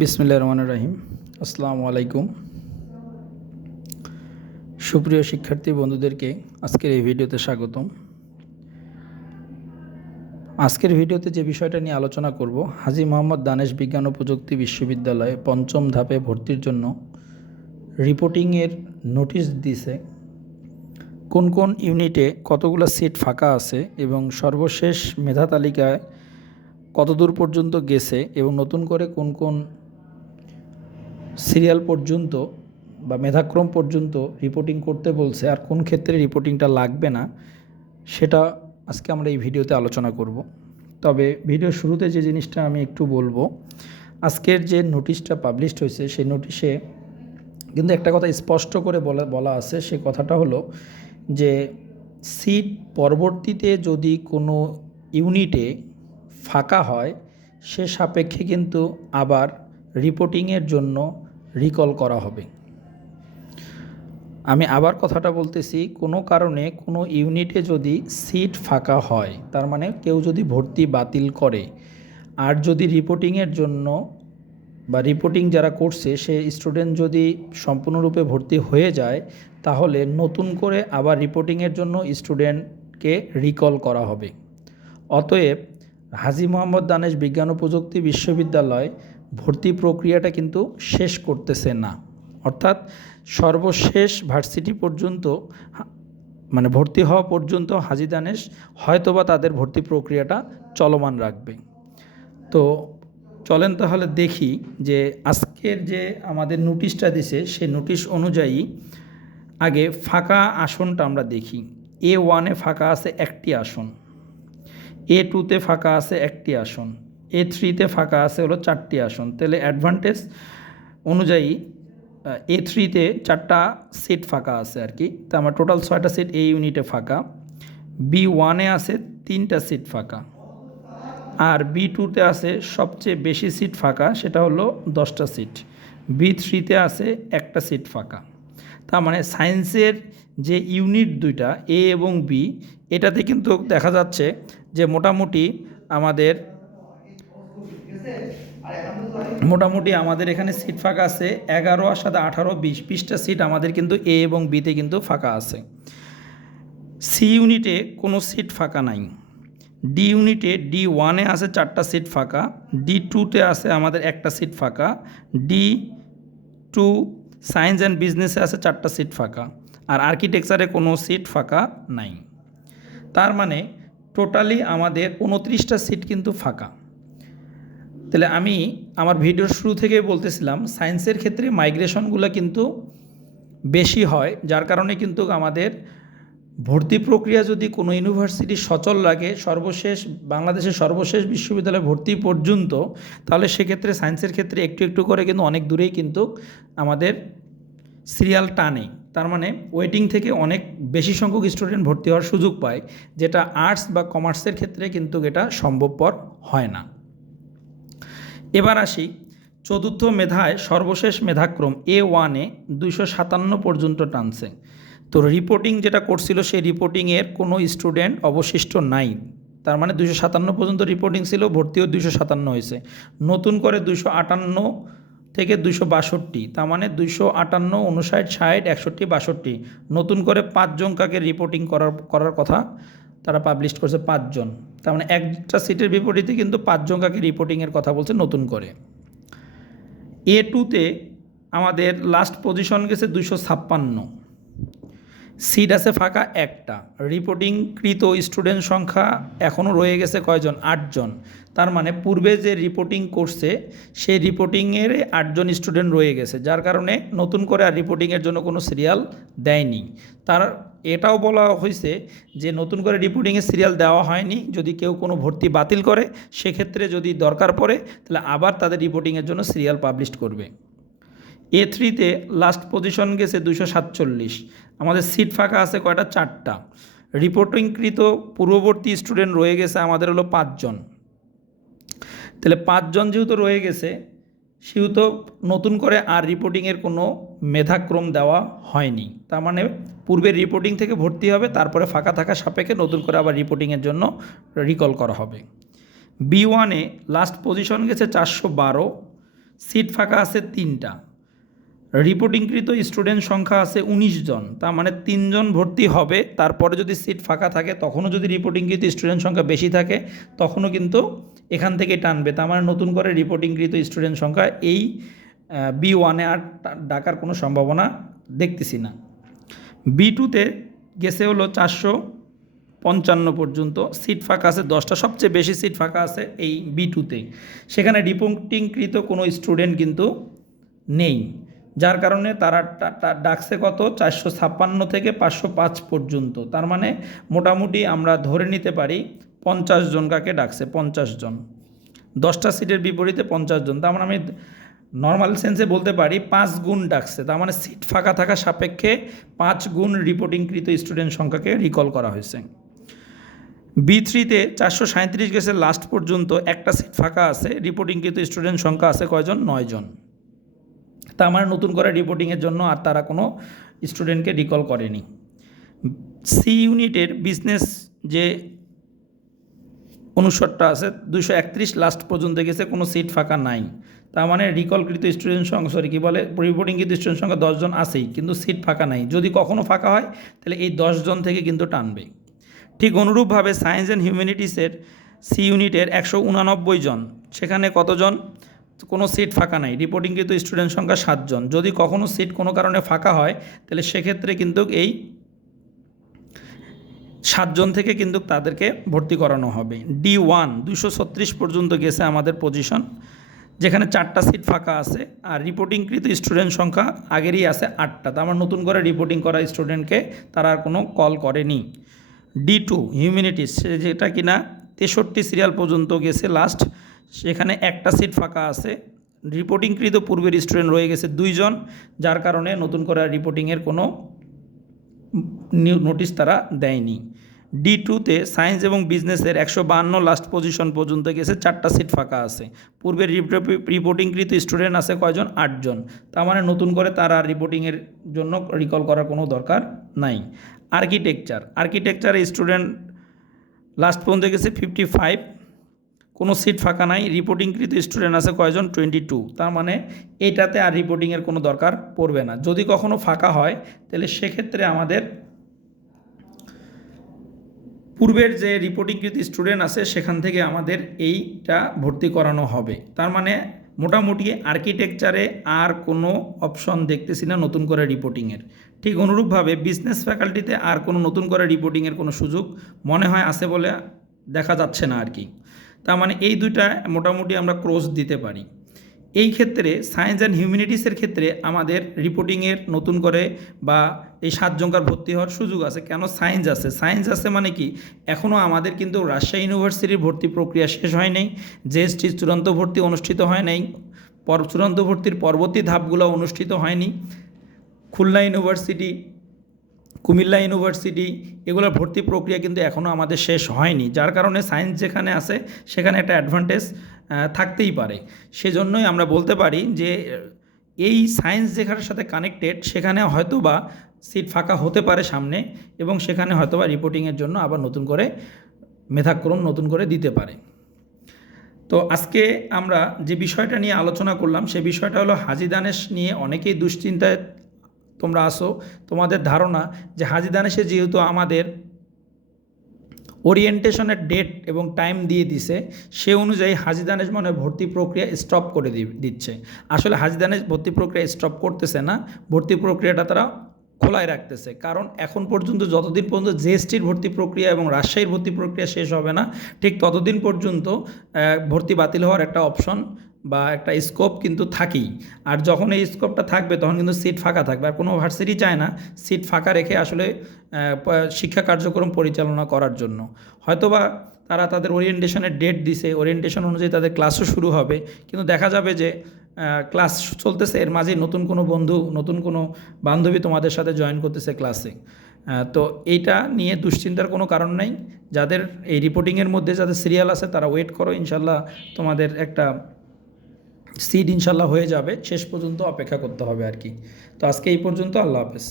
বিসমিল্লা রহমান রাহিম। আসসালামু আলাইকুম। সুপ্রিয় শিক্ষার্থী বন্ধুদেরকে আজকের এই ভিডিওতে স্বাগতম। আজকের ভিডিওতে যে বিষয়টা নিয়ে আলোচনা করব, হাজি মোহাম্মদ দানেশ বিজ্ঞান ও প্রযুক্তি বিশ্ববিদ্যালয়ে পঞ্চম ধাপে ভর্তির জন্য রিপোর্টিংয়ের নোটিশ দিছে। কোন কোন ইউনিটে কতগুলো সিট ফাঁকা আছে এবং সর্বশেষ মেধা তালিকায় কতদূর পর্যন্ত গেছে এবং নতুন করে কোন কোন সিরিয়াল পর্যন্ত বা মেধাক্রম পর্যন্ত রিপোর্টিং করতে বলছে আর কোন ক্ষেত্রে রিপোর্টিংটা লাগবে না, সেটা আজকে আমরা এই ভিডিওতে আলোচনা করব। তবে ভিডিও শুরুতে যে জিনিসটা আমি একটু বলব, আজকের যে নোটিশটা পাবলিশড হয়েছে, সেই নোটিশে কিন্তু একটা কথা স্পষ্ট করে বলা বলা আছে, সে কথাটা হলো যে সিট পরবর্তীতে যদি কোনো ইউনিটে ফাঁকা হয়, সে সাপেক্ষে কিন্তু আবার রিপোর্টিংয়ের জন্য রিকল করা হবে। আমি আবার কথাটা বলতেছি, কোনো কারণে কোনো ইউনিটে যদি সিট ফাঁকা হয়, তার মানে কেউ যদি ভর্তি বাতিল করে, আর যদি রিপোর্টিংয়ের জন্য বা রিপোর্টিং যারা করছে, সে স্টুডেন্ট যদি সম্পূর্ণরূপে ভর্তি হয়ে যায়, তাহলে নতুন করে আবার রিপোর্টিংয়ের জন্য স্টুডেন্টকে রিকল করা হবে। অতএব হাজি মোহাম্মদ দানেশ বিজ্ঞান ও প্রযুক্তি বিশ্ববিদ্যালয় ভর্তি প্রক্রিয়াটা কিন্তু শেষ করতেছে না। অর্থাৎ সর্বশেষ ভার্সিটি পর্যন্ত মানে ভর্তি হওয়া পর্যন্ত হাজি দানেশ হয়তোবা তাদের ভর্তি প্রক্রিয়াটা চলমান রাখবে। তো চলেন তাহলে দেখি যে আজকের যে আমাদের নোটিশটা দিছে, সেই নোটিশ অনুযায়ী আগে ফাঁকা আসনটা আমরা দেখি। এ ওয়ানে ফাঁকা আছে একটি আসন। এ টুতে ফাঁকা আছে একটি আসন। এ থ্রিতে ফাঁকা আছে হলো চারটি আসন। তাহলে অ্যাডভান্টেজ অনুযায়ী এ থ্রিতে চারটা সিট ফাঁকা আছে আর কি। তা আমার টোটাল ছয়টা সিট এ ইউনিটে ফাঁকা বি ওয়ানে আছে তিনটা সিট ফাঁকা। আর বি টুতে আছে সবচেয়ে বেশি সিট ফাঁকা, সেটা হলো দশটা সিট বি থ্রিতে আছে একটা সিট ফাঁকা। তার মানে সায়েন্সের যে ইউনিট দুইটা এ এবং বি এটাতে কিন্তু দেখা যাচ্ছে যে মোটামুটি আমাদের মোটামুটি আমাদের এখানে সিট ফাঁকা আছে, এগারো আর সাথে আঠারো, বিশ। বিশটা সিট আমাদের কিন্তু এ এবং বিতে কিন্তু ফাঁকা আছে। সি ইউনিটে কোনো সিট ফাঁকা নাই। ডি ইউনিটে ডি ওয়ানে আছে চারটা সিট ফাঁকা ডি টুতে আছে আমাদের একটা সিট ফাঁকা ডি টু সায়েন্স অ্যান্ড বিজনেসে আছে চারটা সিট ফাঁকা, আর আর্কিটেকচারে কোনো সিট ফাঁকা নাই। তার মানে টোটালি আমাদের উনত্রিশটা সিট কিন্তু ফাঁকা। তাহলে আমি আমার ভিডিওর শুরু থেকে বলতেছিলাম সায়েন্সের ক্ষেত্রে মাইগ্রেশনগুলো কিন্তু বেশি হয়, যার কারণে কিন্তু আমাদের ভর্তি প্রক্রিয়া যদি কোনো ইউনিভার্সিটি সচল লাগে সর্বশেষ, বাংলাদেশের সর্বশেষ বিশ্ববিদ্যালয়ে ভর্তি পর্যন্ত, তাহলে সেক্ষেত্রে সায়েন্সের ক্ষেত্রে একটু একটু করে কিন্তু অনেক দূরেই কিন্তু আমাদের সিরিয়াল টানে। তার মানে ওয়েটিং থেকে অনেক বেশি সংখ্যক স্টুডেন্ট ভর্তি হওয়ার সুযোগ পায়, যেটা আর্টস বা কমার্সের ক্ষেত্রে কিন্তু এটা সম্ভবপর হয় না। এবার আসি চতুর্থ মেধায় সর্বশেষ মেধাক্রম এ ওয়ানে দুইশো সাতান্ন পর্যন্ত টানছে। তো রিপোর্টিং যেটা করছিল সেই রিপোর্টিংয়ের কোনো স্টুডেন্ট অবশিষ্ট নাই। তার মানে দুশো সাতান্ন পর্যন্ত রিপোর্টিং ছিল, ভর্তিও দুইশো সাতান্ন হয়েছে। নতুন করে দুশো আটান্ন থেকে দুশো বাষট্টি, তার মানে দুশো আটান্ন, উনষাট, ষাট, একষট্টি, বাষট্টি। নতুন করে পাঁচজন কাকে রিপোর্টিং করার করার কথা? তারা পাবলিশ করছে পাঁচজন। তার মানে একটা সিটের বিপরীতে কিন্তু পাঁচজন কাকে রিপোর্টিংয়ের কথা বলছে নতুন করে। এ টুতে আমাদের লাস্ট পজিশন গেছে দুশো ছাপ্পান্ন। সিট আছে ফাঁকা একটা। রিপোর্টিংকৃত স্টুডেন্ট সংখ্যা এখনও রয়ে গেছে কয়জন? আটজন। তার মানে পূর্বে যে রিপোর্টিং করছে, সেই রিপোর্টিংয়ের আটজন স্টুডেন্ট রয়ে গেছে, যার কারণে নতুন করে আর রিপোর্টিংয়ের জন্য কোনো সিরিয়াল দেয়নি। তার এটাও বলা হয়েছে যে নতুন করে রিপোর্টিংয়ের সিরিয়াল দেওয়া হয়নি, যদি কেউ কোনো ভর্তি বাতিল করে, সেক্ষেত্রে যদি দরকার পড়ে, তাহলে আবার তাদের রিপোর্টিংয়ের জন্য সিরিয়াল পাবলিশ করবে। এ থ্রিতে লাস্ট পজিশন গেছে দুশো সাতচল্লিশ। আমাদের সিট ফাঁকা আছে কয়টা? চারটা। রিপোর্টিংকৃত পূর্ববর্তী স্টুডেন্ট রয়ে গেছে আমাদের হলো পাঁচজন। তাহলে পাঁচজন যেহেতু রয়ে গেছে, সেহেতু নতুন করে আর রিপোর্টিংয়ের কোনো মেধাক্রম দেওয়া হয়নি। তার মানে পূর্বের রিপোর্টিং থেকে ভর্তি হবে, তারপরে ফাঁকা থাকা সাপেক্ষে নতুন করে আবার রিপোর্টিংয়ের জন্য রিকল করা হবে। বি ওয়ানে লাস্ট পজিশন গেছে চারশো বারো সিট ফাঁকা আছে তিনটা। রিপোর্টিংকৃত স্টুডেন্ট সংখ্যা আছে উনিশ জন, তার মানে তিনজন ভর্তি হবে, তারপরে যদি সিট ফাঁকা থাকে, তখনও যদি রিপোর্টিংকৃত স্টুডেন্ট সংখ্যা বেশি থাকে, তখনও কিন্তু এখান থেকে টানবে, তার মানে নতুন করে রিপোর্টিংকৃত স্টুডেন্ট সংখ্যা এই বি ওয়ানে আর ডাকার কোনো সম্ভাবনা দেখতেছি না। বি টুতে গেছে হলো চারশো পঞ্চান্ন পর্যন্ত, সিট ফাঁকা আছে দশটা, সবচেয়ে বেশি সিট ফাঁকা আছে এই বি টুতে সেখানে রিপোর্টিংকৃত কোনো স্টুডেন্ট কিন্তু নেই। যার কারণে তারা ডাকছে কত? চারশো ছাপ্পান্ন থেকে পাঁচশো পাঁচ পর্যন্ত। তার মানে মোটামুটি আমরা ধরে নিতে পারি পঞ্চাশ জন কাকে ডাকছে? পঞ্চাশ জন। দশটা সিটের বিপরীতে পঞ্চাশ জন। তার মানে আমি নর্মাল সেন্সে বলতে পারি পাঁচ গুণ ডাকছে। তার মানে সিট ফাঁকা থাকা সাপেক্ষে পাঁচ গুণ রিপোর্টিংকৃত স্টুডেন্ট সংখ্যাকে রিকল করা হয়েছে। বি থ্রিতে চারশো সাঁত্রিশ গেছে লাস্ট পর্যন্ত। একটা সিট ফাঁকা আছে রিপোর্টিংকৃত স্টুডেন্ট সংখ্যা আছে কয়জন? নয় জন তা আমার নতুন করে রিপোর্টিংয়ের জন্য আর তারা কোনো স্টুডেন্টকে রিকল করেনি। সি ইউনিটের বিজনেস যে অনুষদটা আছে দুশো একত্রিশ লাস্ট পর্যন্ত গেছে, কোনো সিট ফাঁকা নাই। তার মানে রিকলকৃত স্টুডেন্ট সংখ্যা সরি কী বলে? রিপোর্টিংকৃত স্টুডেন্ট সংখ্যা দশজন আছেই, কিন্তু সিট ফাঁকা নাই। যদি কখনও ফাঁকা হয়, তাহলে এই দশজন থেকে কিন্তু টানবে। ঠিক অনুরূপভাবে সায়েন্স অ্যান্ড হিউম্যানিটিসের সি ইউনিটের একশো উনানব্বই জন, সেখানে কতজন? কোনো সিট ফাঁকা নাই। রিপোর্টিংকৃত স্টুডেন্ট সংখ্যা সাতজন। যদি কখনও সিট কোনো কারণে ফাঁকা হয়, তাহলে সেক্ষেত্রে কিন্তু এই সাতজন থেকে কিন্তু তাদেরকে ভর্তি করানো হবে। ডি ওয়ান দুশো ছত্রিশ পর্যন্ত গেছে আমাদের পজিশন যেখানে চারটা সিট ফাঁকা আছে, আর রিপোর্টিংকৃত স্টুডেন্ট সংখ্যা আগেরই আছে আটটা। তো আমার নতুন করে রিপোর্টিং করা স্টুডেন্টকে তারা আর কোনো কল করেনি। ডি টু হিউম্যানিটিস যেটা কিনা তেষট্টি সিরিয়াল পর্যন্ত গেছে লাস্ট সেখানে একটা সিট ফাঁকা আছে। রিপোর্টিংকৃত পূর্বের স্টুডেন্ট রয়ে গেছে দুইজন, যার কারণে নতুন করে রিপোর্টিংয়ের কোনো নোটিশ তারা দেয়নি। ডি টুতে সায়েন্স এবং বিজনেসের একশো বান্ন লাস্ট পজিশন পর্যন্ত গেছে, চারটা সিট ফাঁকা আছে। পূর্বের রিপোর্টিংকৃত স্টুডেন্ট আছে কয়জন? আটজন। তার মানে নতুন করে তারা রিপোর্টিংয়ের জন্য রিকল করার কোনো দরকার নাই। আর্কিটেকচার আর্কিটেকচারে স্টুডেন্ট লাস্ট পর্যন্ত গেছে ফিফটি ফাইভ কোনো সিট ফাঁকা নাই। রিপোর্টিংকৃত স্টুডেন্ট আছে কয়জন? Twenty two. তার মানে এটাতে আর রিপোর্টিংয়ের কোনো দরকার পড়বে না। যদি কখনো ফাঁকা হয়, তাহলে সেক্ষেত্রে আমাদের পূর্বের যে রিপোর্টিংকৃত স্টুডেন্ট আছে, সেখান থেকে আমাদের এইটা ভর্তি করানো হবে। তার মানে মোটামুটি আর্কিটেকচারে আর কোনো অপশন দেখতেছি না নতুন করে রিপোর্টিংয়ের। ঠিক অনুরূপভাবে বিজনেস ফ্যাকাল্টিতে আর কোনো নতুন করে রিপোর্টিংয়ের কোনো সুযোগ মনে হয় আছে বলে দেখা যাচ্ছে না আর কি। তার মানে এই দুইটা মোটামুটি আমরা ক্রস দিতে পারি। এই ক্ষেত্রে সায়েন্স অ্যান্ড হিউম্যানিটিসের ক্ষেত্রে আমাদের রিপোর্টিংয়ের নতুন করে বা এই সাতজনকার ভর্তি হওয়ার সুযোগ আছে। কেন সায়েন্স আছে? সায়েন্স আছে মানে কি? এখনও আমাদের কিন্তু রাজশাহী ইউনিভার্সিটির ভর্তি প্রক্রিয়া শেষ হয় নাই জেএসটি চূড়ান্ত ভর্তি অনুষ্ঠিত হয় নাই চূড়ান্ত ভর্তির পরবর্তী ধাপগুলো অনুষ্ঠিত হয়নি। খুলনা ইউনিভার্সিটি কুমিল্লা ইউনিভার্সিটি, এগুলোর ভর্তি প্রক্রিয়া কিন্তু এখনও আমাদের শেষ হয়নি। যার কারণে সায়েন্স যেখানে আছে, সেখানে একটা অ্যাডভান্টেজ থাকতেই পারে। সেজন্যই আমরা বলতে পারি যে, এই সায়েন্স যেখানের সাথে কানেক্টেড সেখানে হয়তো বা সিট ফাঁকা হতে পারে সামনে এবং সেখানে হয়তো বা রিপোর্টিংয়ের জন্য আবার নতুন করে মেধাক্রম নতুন করে দিতে পারে। তো আজকে আমরা যে বিষয়টা নিয়ে আলোচনা করলাম, সে বিষয়টা হলো হাজি দানেশ নিয়ে অনেকেই দুশ্চিন্তায় তোমরা আসো। তোমাদের ধারণা যে হাজি দানেশে যেহেতু আমাদের ওরিয়েন্টেশনের ডেট এবং টাইম দিয়ে দিছে, সে অনুযায়ী হাজি দানেশ মনে ভর্তি প্রক্রিয়া স্টপ করে দিচ্ছে। আসলে হাজি দানেশ ভর্তি প্রক্রিয়া স্টপ করতেছে না, ভর্তি প্রক্রিয়াটা তারা খোলায় রাখতেছে। কারণ এখন পর্যন্ত যতদিন পর্যন্ত জিএসটির ভর্তি প্রক্রিয়া এবং রাজশাহীর ভর্তি প্রক্রিয়া শেষ হবে না, ঠিক ততদিন পর্যন্ত ভর্তি বাতিল হওয়ার একটা অপশন বা একটা স্কোপ কিন্তু থাকেই। আর যখন এই স্কোপটা থাকবে, তখন কিন্তু সিট ফাঁকা থাকবে। আর কোনো ভার্সিটি চায় না সিট ফাঁকা রেখে আসলে শিক্ষা কার্যক্রম পরিচালনা করার জন্য। হয়তোবা তারা তাদের ওরিয়েন্টেশনের ডেট দিছে ওরিয়েন্টেশন অনুযায়ী তাদের ক্লাসও শুরু হবে। কিন্তু দেখা যাবে যে ক্লাস চলতেছে, এর মাঝে নতুন কোনো বন্ধু, নতুন কোনো বান্ধবী তোমাদের সাথে জয়েন করতেছে ক্লাসে তো এইটা নিয়ে দুশ্চিন্তার কোনো কারণ নাই। যাদের এই রিপোর্টিংয়ের মধ্যে যাদের সিরিয়াল আছে, তারা ওয়েট করো, ইনশাল্লাহ তোমাদের একটা সিট ইনশাল্লাহ হয়ে যাবে। শেষ পর্যন্ত অপেক্ষা করতে হবে আর কি। তো আজকে এই পর্যন্ত আল্লাহ হাফেজ।